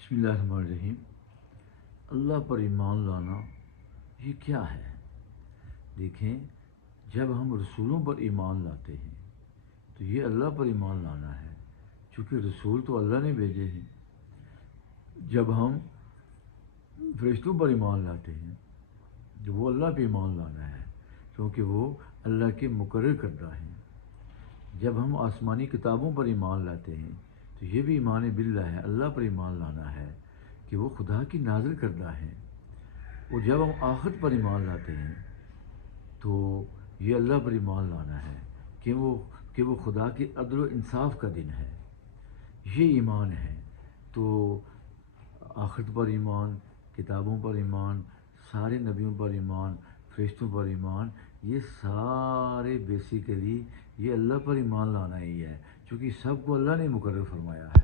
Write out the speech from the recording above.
बिस्मिल्लाहिर्रहमानिर्रहीम। अल्लाह पर ईमान लाना ये क्या है? देखें, जब हम रसूलों पर ईमान लाते हैं तो ये अल्लाह पर ईमान लाना है, क्योंकि रसूल तो अल्लाह ने भेजे हैं। जब हम फरिश्तों पर ईमान लाते हैं तो वो अल्लाह पर ईमान लाना है, क्योंकि वो अल्लाह के मुकर्रर करदा है। जब हम आसमानी किताबों पर ईमान लाते हैं तो ये भी ईमान बिल्लाह है, अल्लाह पर ईमान लाना है कि वो खुदा की नाज़िल करदा है। और जब हम आखिरत पर ईमान लाते हैं तो ये अल्लाह पर ईमान लाना है कि वो खुदा के अदल व इंसाफ का दिन है। ये ईमान है। तो आखिरत पर ईमान, किताबों पर ईमान, सारे नबियों पर ईमान, फरिश्तों पर ईमान, ये सारे बेसिकली ये अल्लाह पर ईमान लाना ही है, क्योंकि सबको अल्लाह ने मुकर्रर फरमाया है।